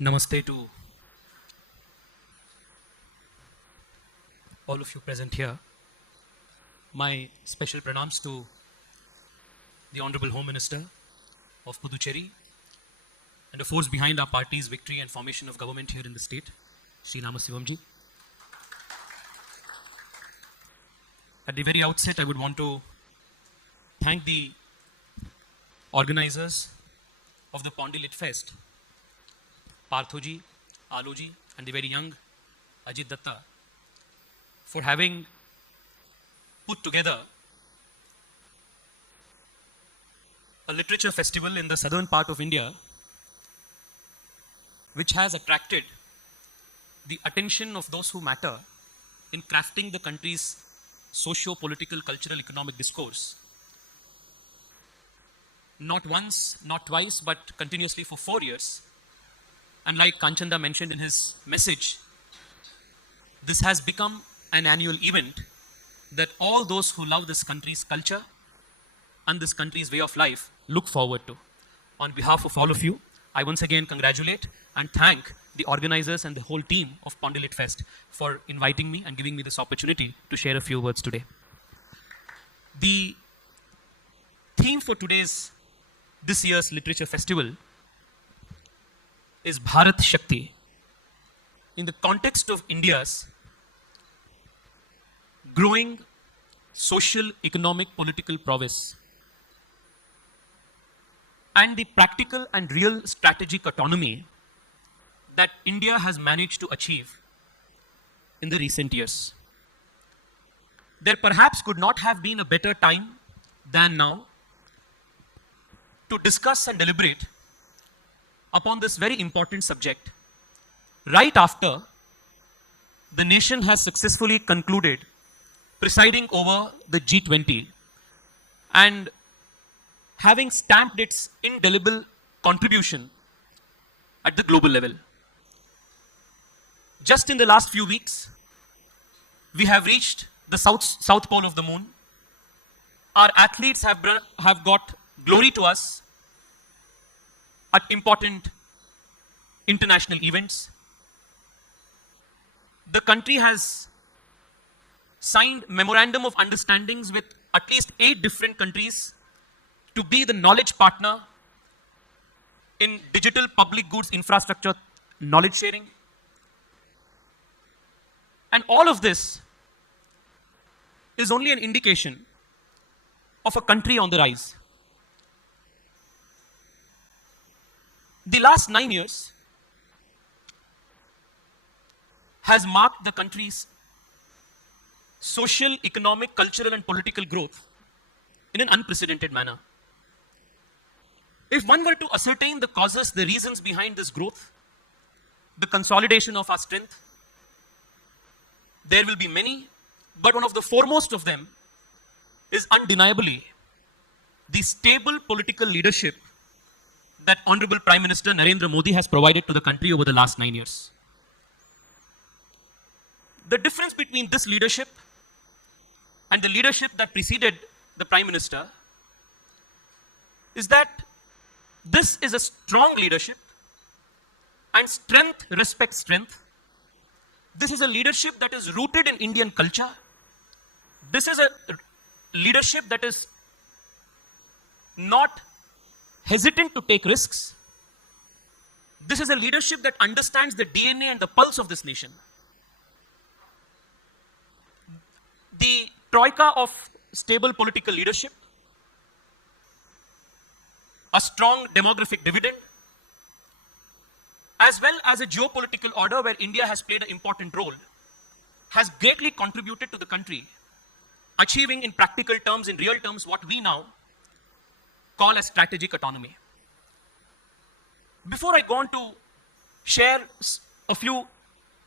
Namaste to all of you present here. My special pranams to the Honorable Home Minister of Puducherry and the force behind our party's victory and formation of government here in the state, Sri Ramasivamji. At the very outset, I would want to thank the organizers of the Pondilit Fest, Parthoji, Aloji, and the very young Ajit Datta, for having put together a literature festival in the southern part of India, which has attracted the attention of those who matter in crafting the country's socio-political, cultural, economic discourse. Not once, not twice, but continuously for 4 years. And like Kanchanda mentioned in his message, this has become an annual event that all those who love this country's culture and this country's way of life look forward to. On behalf of all of you, I once again congratulate and thank the organizers and the whole team of Pondilit Fest for inviting me and giving me this opportunity to share a few words today. The theme for this year's literature festival is Bharat Shakti in the context of India's growing social, economic, political prowess and the practical and real strategic autonomy that India has managed to achieve in the recent years. There perhaps could not have been a better time than now to discuss and deliberate upon this very important subject right after the nation has successfully concluded presiding over the G20 and having stamped its indelible contribution at the global level. Just in the last few weeks, we have reached the south pole of the moon. Our athletes have got glory to us at important international events. The country has signed memorandum of understandings with at least 8 different countries to be the knowledge partner in digital public goods infrastructure knowledge sharing. And all of this is only an indication of a country on the rise. The last 9 years has marked the country's social, economic, cultural, and political growth in an unprecedented manner. If one were to ascertain the causes, the reasons behind this growth, the consolidation of our strength, there will be many, but one of the foremost of them is undeniably the stable political leadership that Honorable Prime Minister Narendra Modi has provided to the country over the last 9 years. The difference between this leadership and the leadership that preceded the Prime Minister is that this is a strong leadership and strength respects strength. This is a leadership that is rooted in Indian culture. This is a leadership that is not hesitant to take risks. This is a leadership that understands the DNA and the pulse of this nation. The troika of stable political leadership, a strong demographic dividend, as well as a geopolitical order where India has played an important role, has greatly contributed to the country achieving in practical terms, in real terms, what we now call as strategic autonomy. Before I go on to share a few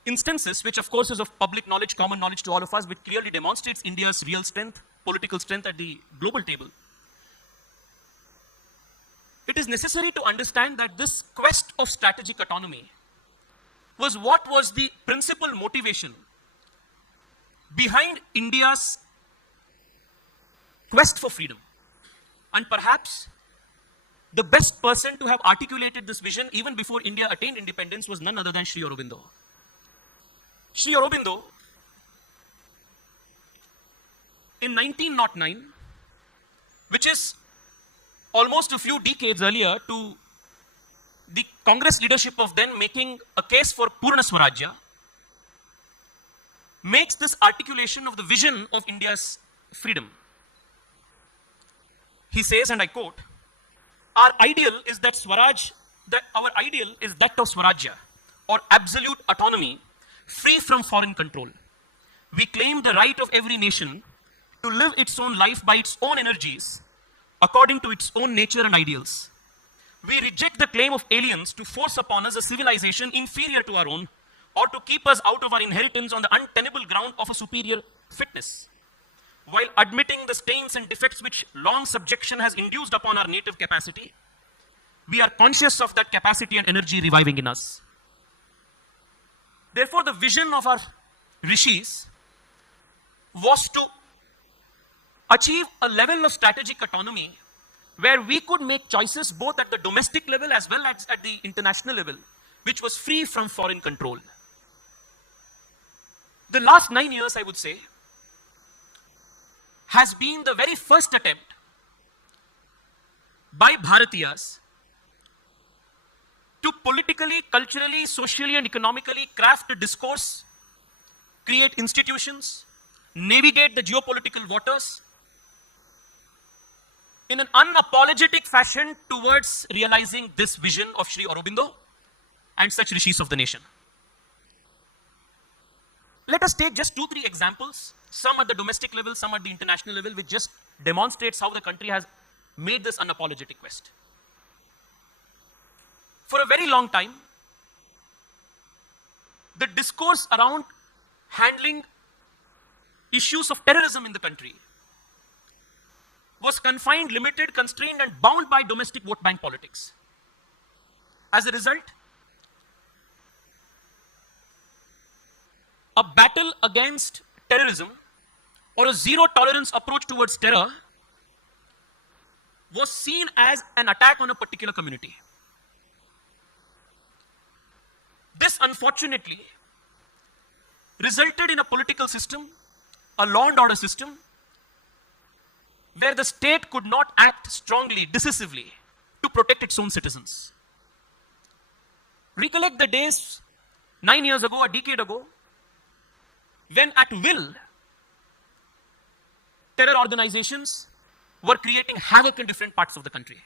instances, which of course is of public knowledge, common knowledge to all of us, which clearly demonstrates India's real strength, political strength at the global table, it is necessary to understand that this quest of strategic autonomy was what was the principal motivation behind India's quest for freedom. And perhaps The best person to have articulated this vision even before India attained independence was none other than Sri Aurobindo. Sri Aurobindo, in 1909, which is almost a few decades earlier to the Congress leadership of then making a case for Purna Swarajya, makes this articulation of the vision of India's freedom. He says, and I quote, our ideal is that our ideal is that of Swarajya, or absolute autonomy, free from foreign control. We claim the right of every nation to live its own life by its own energies, according to its own nature and ideals. We reject the claim of aliens to force upon us a civilization inferior to our own, or to keep us out of our inheritance on the untenable ground of a superior fitness. While admitting the stains and defects which long subjection has induced upon our native capacity, we are conscious of that capacity and energy reviving in us. Therefore, the vision of our rishis was to achieve a level of strategic autonomy where we could make choices both at the domestic level as well as at the international level, which was free from foreign control. The last 9 years, I would say, has been the very first attempt by Bharatiyas to politically, culturally, socially, and economically craft a discourse, create institutions, navigate the geopolitical waters in an unapologetic fashion towards realizing this vision of Sri Aurobindo and such rishis of the nation. Let us take just 2-3 examples, some at the domestic level, some at the international level, which just demonstrates how the country has made this unapologetic quest. For a very long time, the discourse around handling issues of terrorism in the country was confined, limited, constrained, and bound by domestic vote bank politics. As a result, a battle against terrorism or a zero tolerance approach towards terror was seen as an attack on a particular community. This unfortunately resulted in a political system, a law and order system, where the state could not act strongly, decisively to protect its own citizens. Recollect the days 9 years ago, a decade ago, when at will, terror organizations were creating havoc in different parts of the country.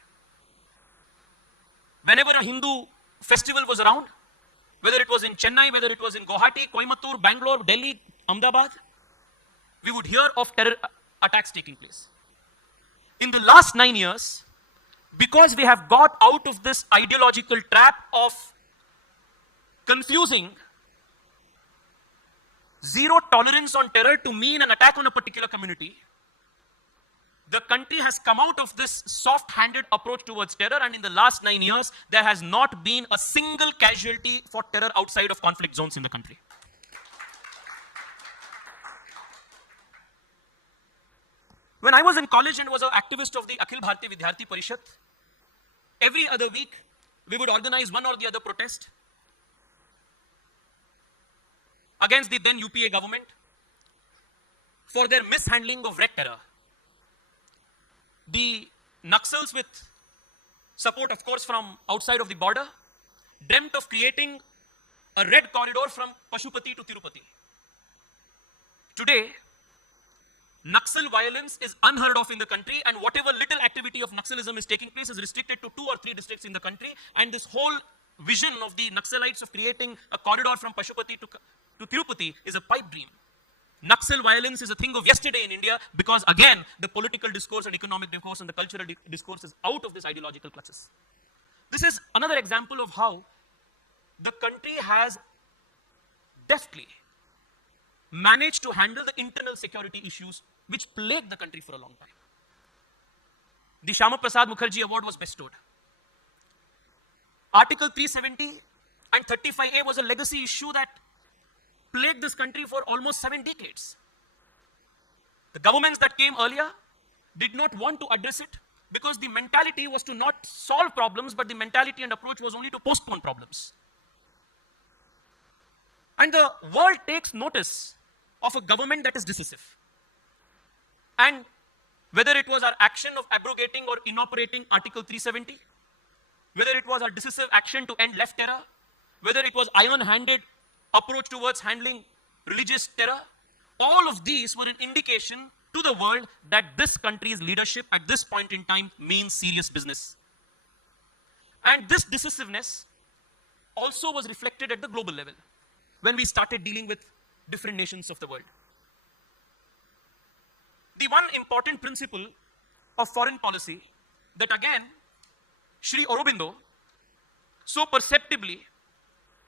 Whenever a Hindu festival was around, whether it was in Chennai, whether it was in Guwahati, Coimbatore, Bangalore, Delhi, Ahmedabad, we would hear of terror attacks taking place. In the last 9 years, because we have got out of this ideological trap of confusing zero tolerance on terror to mean an attack on a particular community, the country has come out of this soft-handed approach towards terror, and in the last 9 years, there has not been a single casualty for terror outside of conflict zones in the country. When I was in college and was an activist of the Akhil Bharatiya Vidyarthi Parishad, every other week, we would organize one or the other protest against the then UPA government for their mishandling of red terror. The Naxals, with support of course from outside of the border, dreamt of creating a red corridor from Pashupati to Tirupati. Today, Naxal violence is unheard of in the country, and whatever little activity of Naxalism is taking place is restricted to 2 or 3 districts in the country, and this whole vision of the Naxalites of creating a corridor from Pashupati to Tirupati is a pipe dream. Naxal violence is a thing of yesterday in India because, again, the political discourse and economic discourse and the cultural discourse is out of this ideological clutches. This is another example of how the country has deftly managed to handle the internal security issues which plagued the country for a long time. The Shyama Prasad Mukherjee Award was bestowed. Article 370 and 35A was a legacy issue that plagued this country for almost 7 decades. The governments that came earlier did not want to address it because the mentality was to not solve problems, but the mentality and approach was only to postpone problems. And the world takes notice of a government that is decisive. And whether it was our action of abrogating or inoperating Article 370, whether it was our decisive action to end left terror, whether it was iron-handed approach towards handling religious terror, all of these were an indication to the world that this country's leadership at this point in time means serious business. And this decisiveness also was reflected at the global level when we started dealing with different nations of the world. The one important principle of foreign policy that again Sri Aurobindo so perceptibly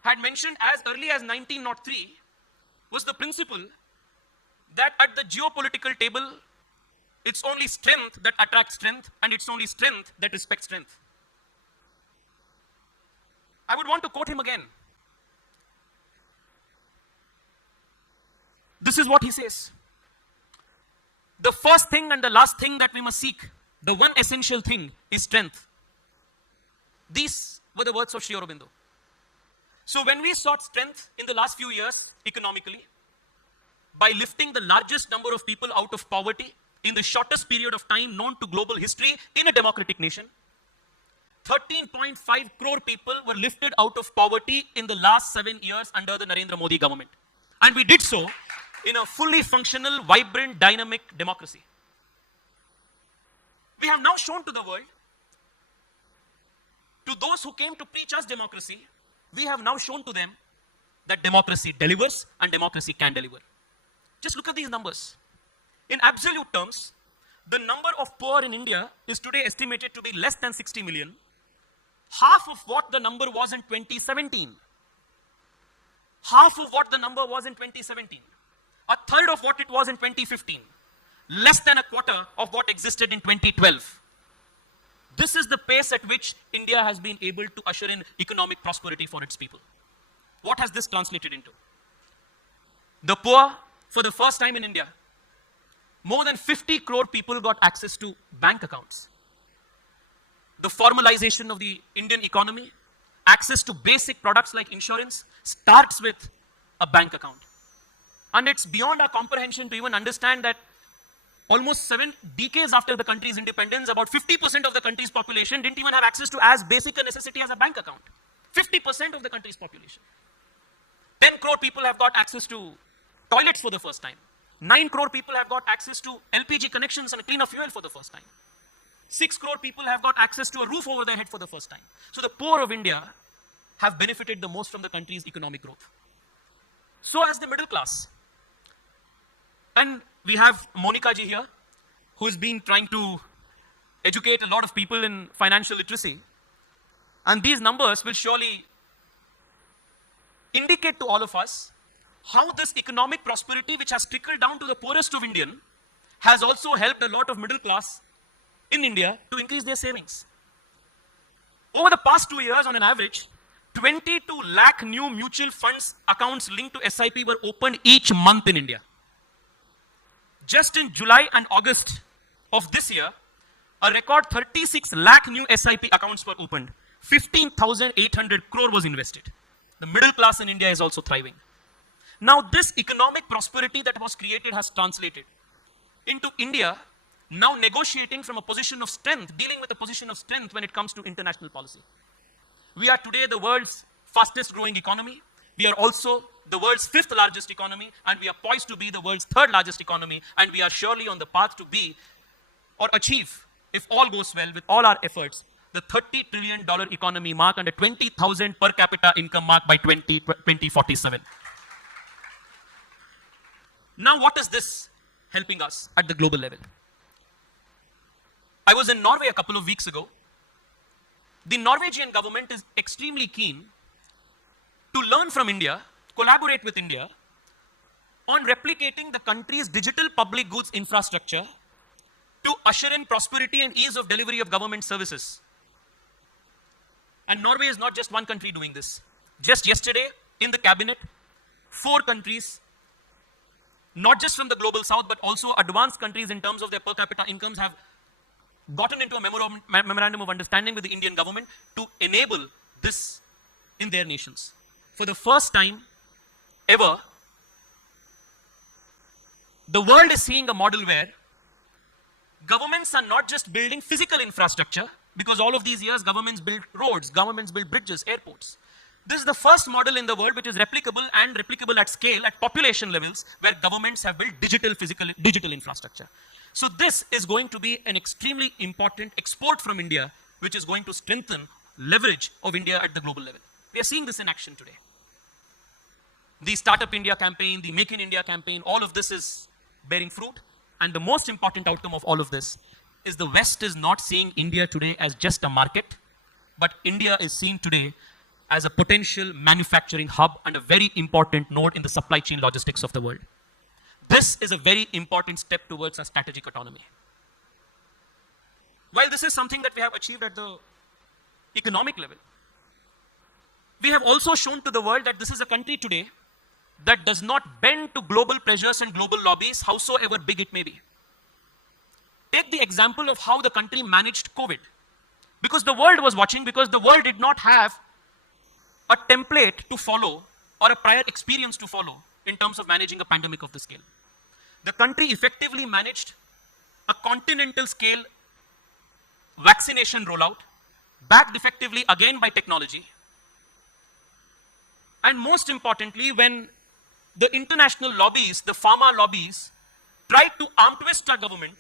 had mentioned as early as 1903 was the principle that at the geopolitical table, it's only strength that attracts strength, and it's only strength that respects strength. I would want to quote him again. This is what he says. The first thing and the last thing that we must seek, the one essential thing, is strength. These were the words of Sri Aurobindo. So when we sought strength in the last few years economically, by lifting the largest number of people out of poverty in the shortest period of time known to global history in a democratic nation, 13.5 crore people were lifted out of poverty in the last 7 years under the Narendra Modi government. And we did so in a fully functional, vibrant, dynamic democracy. We have now shown to the world, to those who came to preach us democracy, we have now shown to them that democracy delivers and democracy can deliver. Just look at these numbers. In absolute terms, the number of poor in India is today estimated to be less than 60 million, half of what the number was in 2017. Half of what the number was in 2017. A third of what it was in 2015. Less than a quarter of what existed in 2012. This is the pace at which India has been able to usher in economic prosperity for its people. What has this translated into? The poor, for the first time in India, more than 50 crore people got access to bank accounts. The formalization of the Indian economy, access to basic products like insurance, starts with a bank account. And it's beyond our comprehension to even understand that almost 7 decades after the country's independence, about 50% of the country's population didn't even have access to as basic a necessity as a bank account. 50% of the country's population. 10 crore people have got access to toilets for the first time. 9 crore people have got access to LPG connections and cleaner fuel for the first time. 6 crore people have got access to a roof over their head for the first time. So the poor of India have benefited the most from the country's economic growth. So has the middle class. And we have Monica ji here, who has been trying to educate a lot of people in financial literacy. And these numbers will surely indicate to all of us how this economic prosperity, which has trickled down to the poorest of Indian, has also helped a lot of middle class in India to increase their savings. Over the past 2 years, on an average, 22 lakh new mutual funds accounts linked to SIP were opened each month in India. Just in July and August of this year, a record 36 lakh new SIP accounts were opened. 15,800 crore was invested. The middle class in India is also thriving. Now, this economic prosperity that was created has translated into India now negotiating from a position of strength, dealing with a position of strength when it comes to international policy. We are today the world's fastest growing economy. We are also the world's 5th largest economy, and we are poised to be the world's 3rd largest economy, and we are surely on the path to be or achieve, if all goes well with all our efforts, the $30 trillion economy mark and a 20,000 per capita income mark by 2047. Now, what is this helping us at the global level? I was in Norway a couple of weeks ago. The Norwegian government is extremely keen to learn from India, collaborate with India on replicating the country's digital public goods infrastructure to usher in prosperity and ease of delivery of government services. And Norway is not just one country doing this. Just yesterday, in the cabinet, 4 countries, not just from the global south, but also advanced countries in terms of their per capita incomes, have gotten into a memorandum of understanding with the Indian government to enable this in their nations. For the first time ever, the world is seeing a model where governments are not just building physical infrastructure, because all of these years governments build roads, governments build bridges, airports. This is the first model in the world which is replicable and replicable at scale, at population levels, where governments have built digital infrastructure. So this is going to be an extremely important export from India, which is going to strengthen leverage of India at the global level. We are seeing this in action today. The Startup India campaign, the Make in India campaign, all of this is bearing fruit. And the most important outcome of all of this is the West is not seeing India today as just a market, but India is seen today as a potential manufacturing hub and a very important node in the supply chain logistics of the world. This is a very important step towards our strategic autonomy. While this is something that we have achieved at the economic level, we have also shown to the world that this is a country today that does not bend to global pressures and global lobbies, howsoever big it may be. Take the example of how the country managed COVID. Because the world was watching, because the world did not have a template to follow or a prior experience to follow in terms of managing a pandemic of this scale. The country effectively managed a continental scale vaccination rollout, backed effectively again by technology. And most importantly, when the international lobbies, the pharma lobbies, tried to arm twist our government,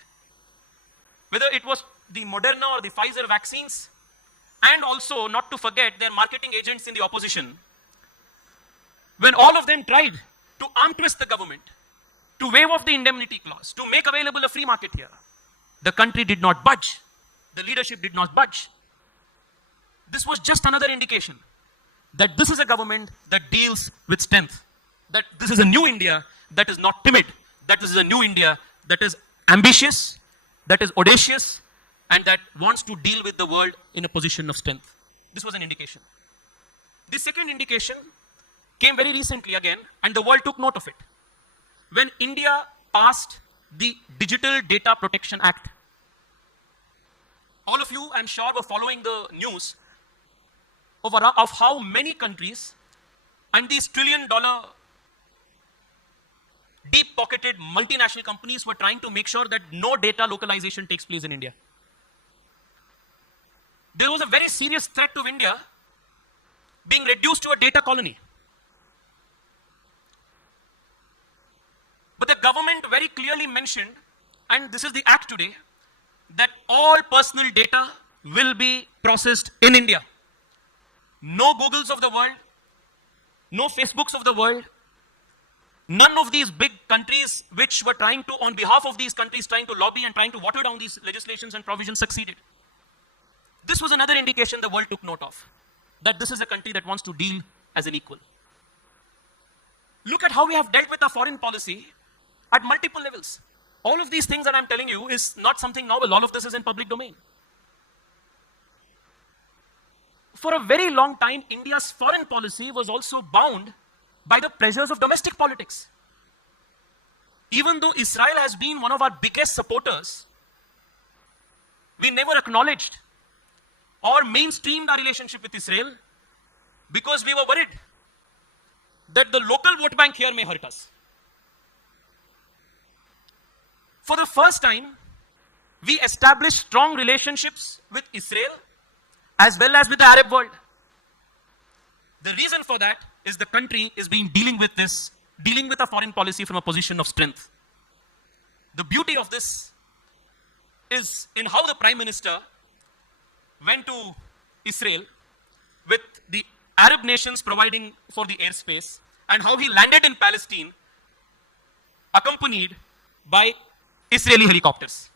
whether it was the Moderna or the Pfizer vaccines, and also, not to forget, their marketing agents in the opposition, when all of them tried to arm twist the government, to waive off the indemnity clause, to make available a free market here, the country did not budge. The leadership did not budge. This was just another indication that this is a government that deals with strength, that this is a new India that is not timid, that this is a new India that is ambitious, that is audacious, and that wants to deal with the world in a position of strength. This was an indication. The second indication came very recently again, and the world took note of it. When India passed the Digital Data Protection Act, all of you, I'm sure, were following the news of how many countries and these trillion-dollar deep-pocketed multinational companies were trying to make sure that no data localization takes place in India. There was a very serious threat to India being reduced to a data colony. But the government very clearly mentioned, and this is the act today, that all personal data will be processed in India. No Googles of the world, no Facebooks of the world, none of these big countries which were trying to, on behalf of these countries, trying to lobby and trying to water down these legislations and provisions succeeded. This was another indication the world took note of, that this is a country that wants to deal as an equal. Look at how we have dealt with our foreign policy at multiple levels. All of these things that I'm telling you is not something novel. All of this is in public domain. For a very long time, India's foreign policy was also bound by the pressures of domestic politics. Even though Israel has been one of our biggest supporters, we never acknowledged or mainstreamed our relationship with Israel because we were worried that the local vote bank here may hurt us. For the first time, we established strong relationships with Israel as well as with the Arab world. The reason for that is the country is dealing with a foreign policy from a position of strength. The beauty of this is in how the Prime Minister went to Israel with the Arab nations providing for the airspace, and how he landed in Palestine accompanied by Israeli helicopters.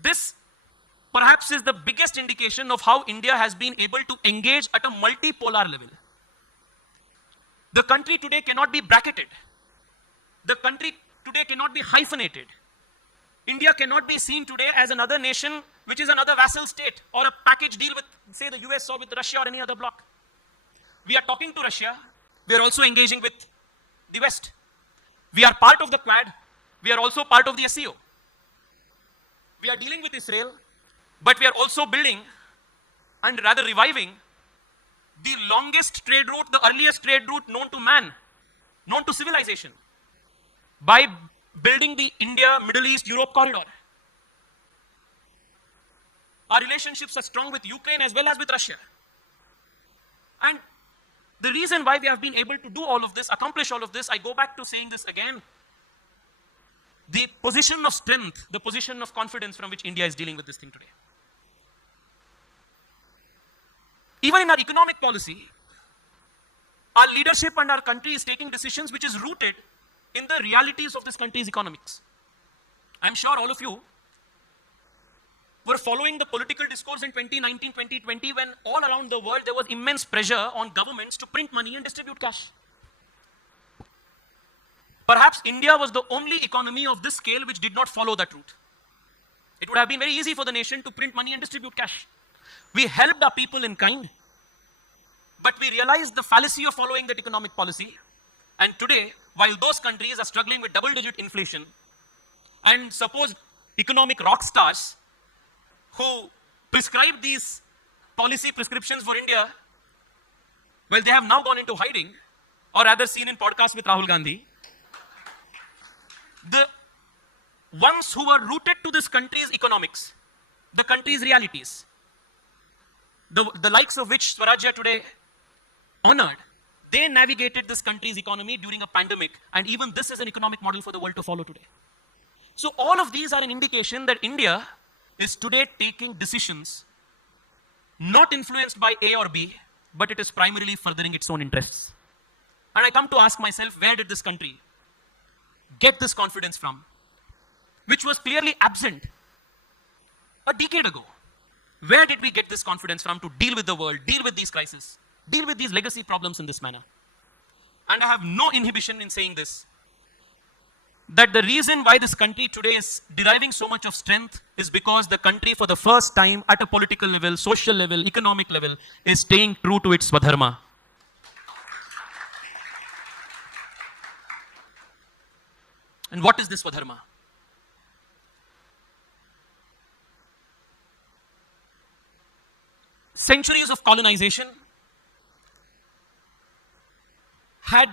This perhaps is the biggest indication of how India has been able to engage at a multipolar level. The country today cannot be bracketed. The country today cannot be hyphenated. India cannot be seen today as another nation which is another vassal state or a package deal with, say, the US or with Russia or any other bloc. We are talking to Russia. We are also engaging with the West. We are part of the Quad. We are also part of the SCO. We are dealing with Israel, but we are also building and rather reviving the longest trade route, the earliest trade route known to man, known to civilization, by building the India, Middle East, Europe corridor. Our relationships are strong with Ukraine as well as with Russia. And the reason why we have been able to do all of this, accomplish all of this, I go back to saying this again. The position of strength, the position of confidence from which India is dealing with this thing today. Even in our economic policy, our leadership and our country is taking decisions which is rooted in the realities of this country's economics. I'm sure all of you were following the political discourse in 2019, 2020 when all around the world there was immense pressure on governments to print money and distribute cash. Perhaps India was the only economy of this scale which did not follow that route. It would have been very easy for the nation to print money and distribute cash. We helped our people in kind, but we realized the fallacy of following that economic policy. And today, while those countries are struggling with double-digit inflation and supposed economic rock stars who prescribe these policy prescriptions for India, well, they have now gone into hiding, or rather seen in podcasts with Rahul Gandhi. The ones who are rooted to this country's economics, the country's realities, the likes of which Swarajya today honored, they navigated this country's economy during a pandemic, and even this is an economic model for the world to follow today. So all of these are an indication that India is today taking decisions not influenced by A or B, but it is primarily furthering its own interests. And I come to ask myself, where did this country get this confidence from, which was clearly absent a decade ago? Where did we get this confidence from to deal with the world, deal with these crises, deal with these legacy problems in this manner? And I have no inhibition in saying this, that the reason why this country today is deriving so much of strength is because the country for the first time at a political level, social level, economic level is staying true to its Swadharma. And what is this Swadharma? Centuries of colonization had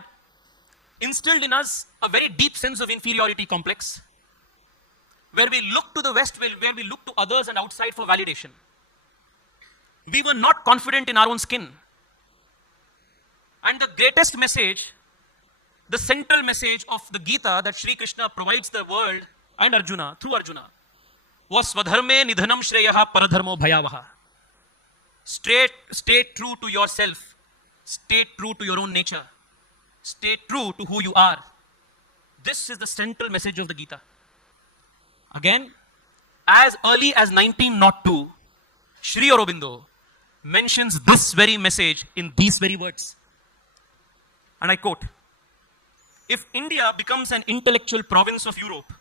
instilled in us a very deep sense of inferiority complex, where we look to the West, where we look to others and outside for validation. We were not confident in our own skin. And the greatest message, the central message of the Gita that Sri Krishna provides the world and Arjuna, through Arjuna, was Swadharme nidhanam shreyaha paradharmo bhayavaha. Stay true to yourself. Stay true to your own nature. Stay true to who you are. This is the central message of the Gita. Again, as early as 1902, Sri Aurobindo mentions this very message in these very words. And I quote, "If India becomes an intellectual province of Europe,"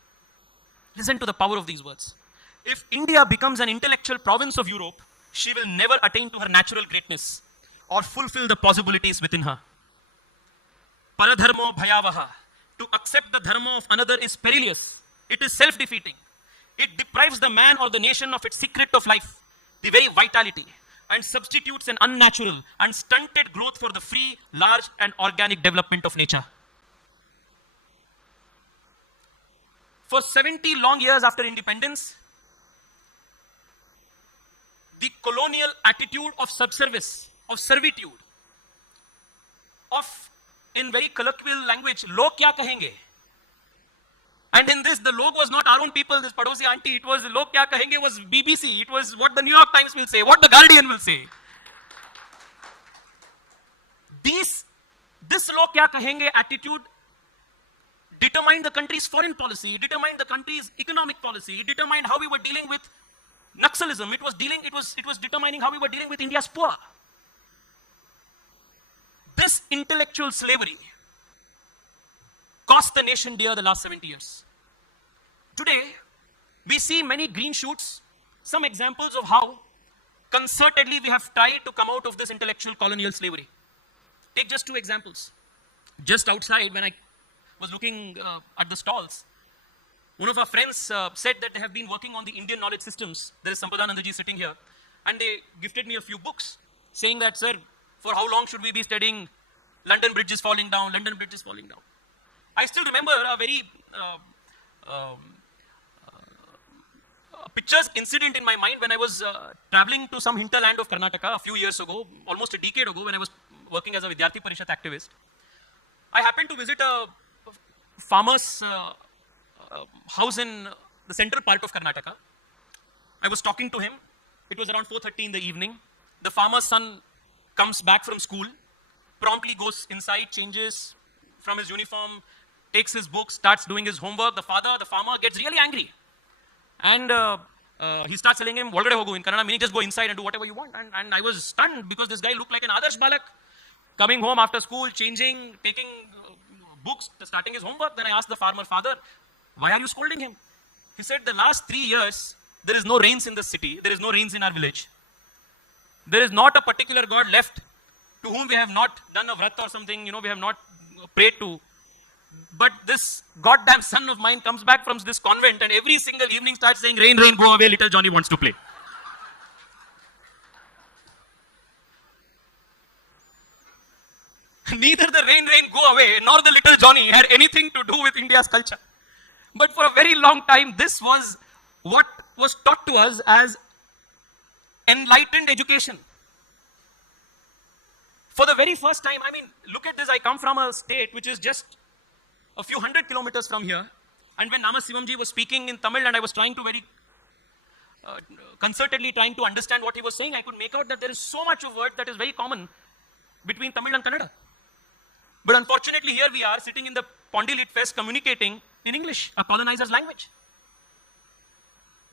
listen to the power of these words. If India becomes an intellectual province of Europe, she will never attain to her natural greatness or fulfill the possibilities within her. Paradharmo bhayavaha. To accept the dharma of another is perilous. It is self-defeating. It deprives the man or the nation of its secret of life, the very vitality, and substitutes an unnatural and stunted growth for the free, large, and organic development of nature. For 70 long years after independence, the colonial attitude of subservice, of servitude, of, in very colloquial language, log kya kahenge? And in this, the log was not our own people, this Padosi auntie, it was log kya kahenge was BBC, it was what the New York Times will say, what the Guardian will say. This log kya kahenge attitude determined the country's foreign policy, determined the country's economic policy, determined how we were dealing with Naxalism. It was determining how we were dealing with India's poor. This intellectual slavery cost the nation dear the last 70 years. Today, we see many green shoots, some examples of how concertedly we have tried to come out of this intellectual colonial slavery. Take just 2 examples. Just outside, when I was looking at the stalls, One of our friends said that they have been working on the Indian knowledge systems. There is Sampadanandaji sitting here. And they gifted me a few books saying that, sir, for how long should we be studying London Bridge is falling down, London Bridge is falling down. I still remember a very pictures incident in my mind when I was traveling to some hinterland of Karnataka a few years ago, almost a decade ago, when I was working as a Vidyarthi Parishad activist. I happened to visit a farmer's house in the central part of Karnataka. I was talking to him. It was around 4:30 in the evening. The farmer's son comes back from school, promptly goes inside, changes from his uniform, takes his book, starts doing his homework. The farmer gets really angry. And he starts telling him, "Volgade hogu," in Kannada, meaning just go inside and do whatever you want. And I was stunned because this guy looked like an Adarsh Balak, coming home after school, changing, taking books, starting his homework. Then I asked the farmer, "Father, why are you scolding him?" He said, "The last 3 years, there is no rains in the city. There is no rains in our village. There is not a particular God left to whom we have not done a vrat or something, we have not prayed to. But this goddamn son of mine comes back from this convent and every single evening starts saying, 'Rain, rain, go away, little Johnny wants to play.'" Neither the rain, rain, go away, nor the little Johnny had anything to do with India's culture. But for a very long time, this was what was taught to us as enlightened education. For the very first time, look at this, I come from a state which is just a few hundred kilometers from here. And when Namasivamji was speaking in Tamil and I was trying to very concertedly trying to understand what he was saying, I could make out that there is so much of words that is very common between Tamil and Kannada. But unfortunately, here we are sitting in the Pondilit Fest communicating in English, a colonizer's language.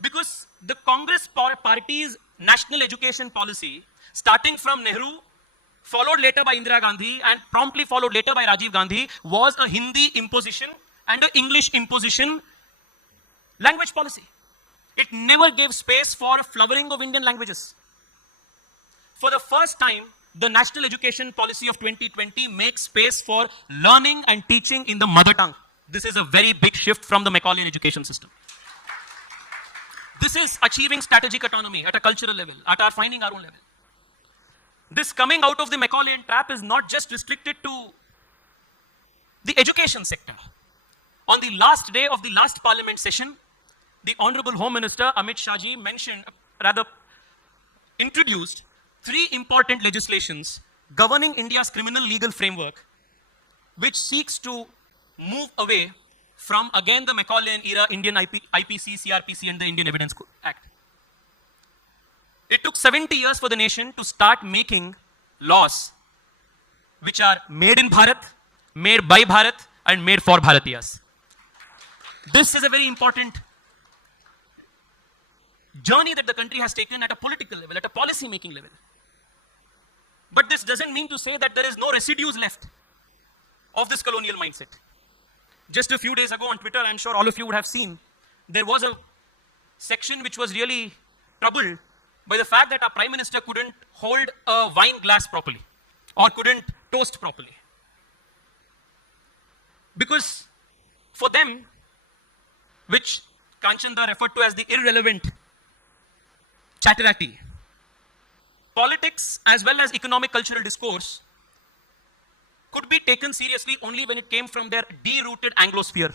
Because the Congress party's national education policy, starting from Nehru, followed later by Indira Gandhi, and promptly followed later by Rajiv Gandhi, was a Hindi imposition and an English imposition language policy. It never gave space for a flowering of Indian languages. For the first time, the national education policy of 2020 makes space for learning and teaching in the mother tongue. This is a very big shift from the Macaulayan education system. This is achieving strategic autonomy at a cultural level, at our finding our own level. This coming out of the Macaulayan trap is not just restricted to the education sector. On the last day of the last parliament session, the Honorable Home Minister Amit Shah ji introduced 3 important legislations governing India's criminal legal framework, which seeks to move away from, again, the Macaulayan era Indian IPC, CRPC, and the Indian Evidence Act. It took 70 years for the nation to start making laws which are made in Bharat, made by Bharat, and made for Bharatiyas. This is a very important journey that the country has taken at a political level, at a policy making level. But this doesn't mean to say that there is no residues left of this colonial mindset. Just a few days ago on Twitter, I'm sure all of you would have seen, there was a section which was really troubled by the fact that our Prime Minister couldn't hold a wine glass properly or couldn't toast properly. Because for them, which Kanchanda referred to as the irrelevant chatterati, politics as well as economic cultural discourse could be taken seriously only when it came from their de-rooted Anglosphere.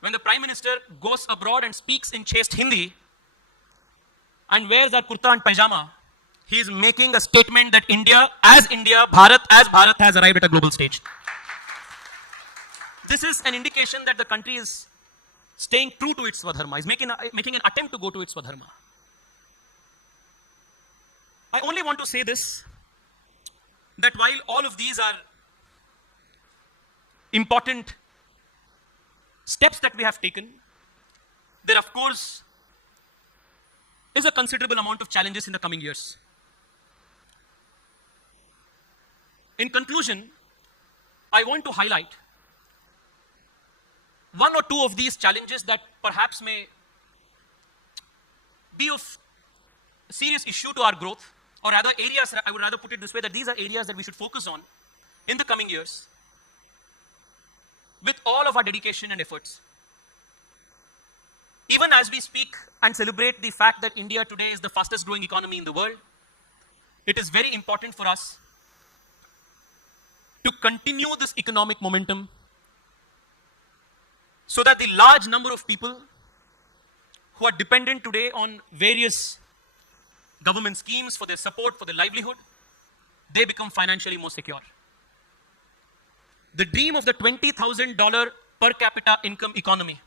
When the Prime Minister goes abroad and speaks in chaste Hindi and wears our kurta and pajama, he is making a statement that India, Bharat as Bharat has arrived at a global stage. This is an indication that the country is staying true to its Swadharma, is making an attempt to go to its Swadharma. I only want to say this, that while all of these are important steps that we have taken, there of course is a considerable amount of challenges in the coming years. In conclusion, I want to highlight 1 or 2 of these challenges that perhaps may be of serious issue to our growth, or rather areas, I would rather put it this way, that these are areas that we should focus on in the coming years with all of our dedication and efforts. Even as we speak and celebrate the fact that India today is the fastest growing economy in the world, it is very important for us to continue this economic momentum so that the large number of people who are dependent today on various government schemes for their support, for their livelihood, they become financially more secure. The dream of the $20,000 per capita income economy,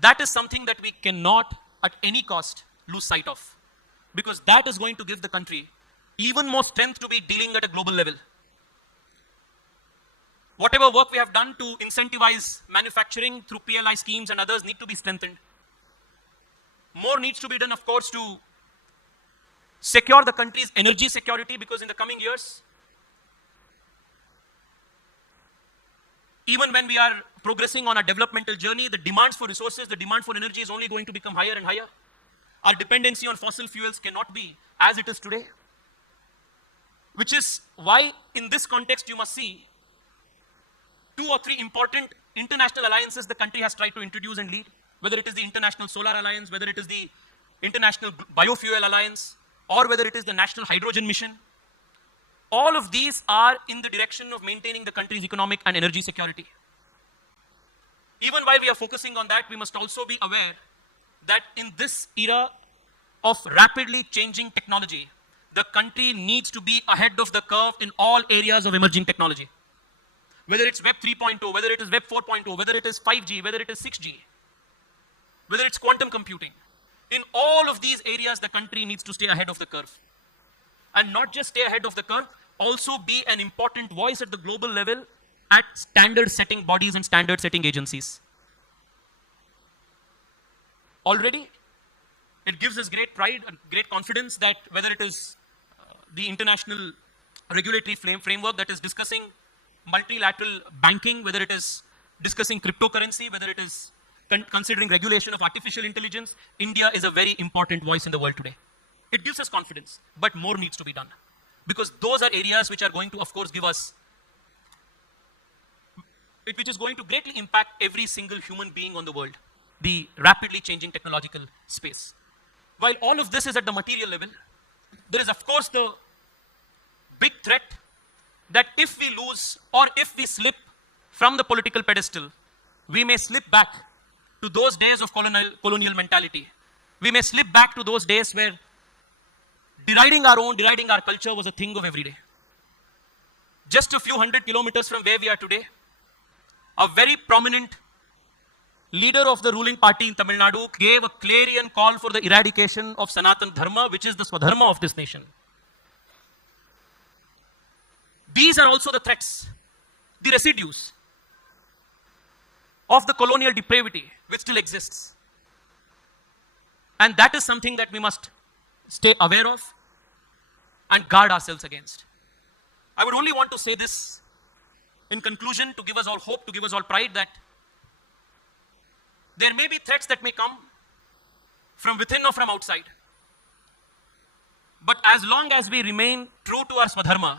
that is something that we cannot at any cost lose sight of, because that is going to give the country even more strength to be dealing at a global level. Whatever work we have done to incentivize manufacturing through PLI schemes and others need to be strengthened. More needs to be done, of course, to secure the country's energy security, because in the coming years, even when we are progressing on a developmental journey, the demands for resources, the demand for energy is only going to become higher and higher. Our dependency on fossil fuels cannot be as it is today. Which is why, in this context, you must see 2 or 3 important international alliances the country has tried to introduce and lead, whether it is the International Solar Alliance, whether it is the International Biofuel Alliance, or whether it is the National Hydrogen Mission. All of these are in the direction of maintaining the country's economic and energy security. Even while we are focusing on that, we must also be aware that in this era of rapidly changing technology, the country needs to be ahead of the curve in all areas of emerging technology. Whether it's Web 3.0, whether it is Web 4.0, whether it is 5G, whether it is 6G, whether it's quantum computing. In all of these areas, the country needs to stay ahead of the curve. And not just stay ahead of the curve, also be an important voice at the global level at standard setting bodies and standard setting agencies. Already, it gives us great pride and great confidence that whether it is the international regulatory framework that is discussing multilateral banking, whether it is discussing cryptocurrency, whether it is considering regulation of artificial intelligence, India is a very important voice in the world today. It gives us confidence, but more needs to be done. Because those are areas which are going to, of course, give us, which is going to greatly impact every single human being on the world, the rapidly changing technological space. While all of this is at the material level, there is, of course, the big threat that if we lose or if we slip from the political pedestal, we may slip back to those days of colonial mentality. We may slip back to those days where deriding our culture was a thing of every day. Just a few 100 kilometers from where we are today, a very prominent leader of the ruling party in Tamil Nadu gave a clarion call for the eradication of Sanatana Dharma, which is the Swadharma of this nation. These are also the threats, the residues of the colonial depravity which still exists. And that is something that we must stay aware of and guard ourselves against. I would only want to say this in conclusion to give us all hope, to give us all pride that there may be threats that may come from within or from outside. But as long as we remain true to our Swadharma,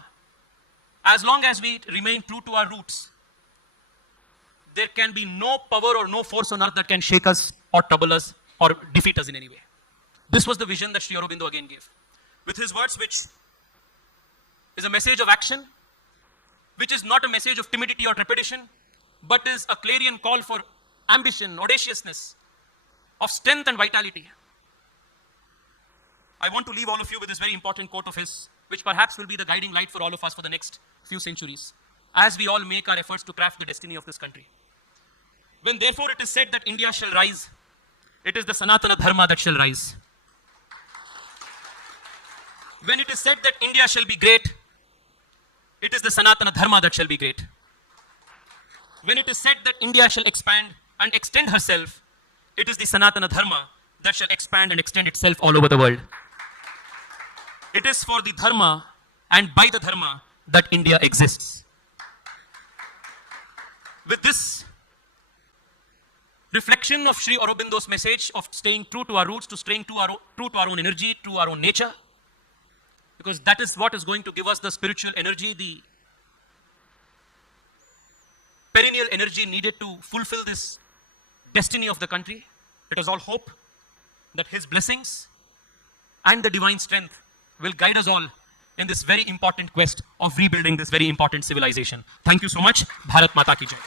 as long as we remain true to our roots, there can be no power or no force on earth that can shake us or trouble us or defeat us in any way. This was the vision that Sri Aurobindo again gave. With his words, which is a message of action, which is not a message of timidity or trepidation, but is a clarion call for ambition, audaciousness, of strength and vitality. I want to leave all of you with this very important quote of his, which perhaps will be the guiding light for all of us for the next few centuries, as we all make our efforts to craft the destiny of this country. When therefore it is said that India shall rise, it is the Sanatana Dharma that shall rise. When it is said that India shall be great, it is the Sanatana Dharma that shall be great. When it is said that India shall expand and extend herself, it is the Sanatana Dharma that shall expand and extend itself all over the world. It is for the Dharma and by the Dharma that India exists. With this reflection of Sri Aurobindo's message of staying true to our roots, to staying true to our own energy, to our own nature, because that is what is going to give us the spiritual energy, the perennial energy needed to fulfill this destiny of the country. Let us all hope that his blessings and the divine strength will guide us all in this very important quest of rebuilding this very important civilization. Thank you so much. Bharat Mata ki jai.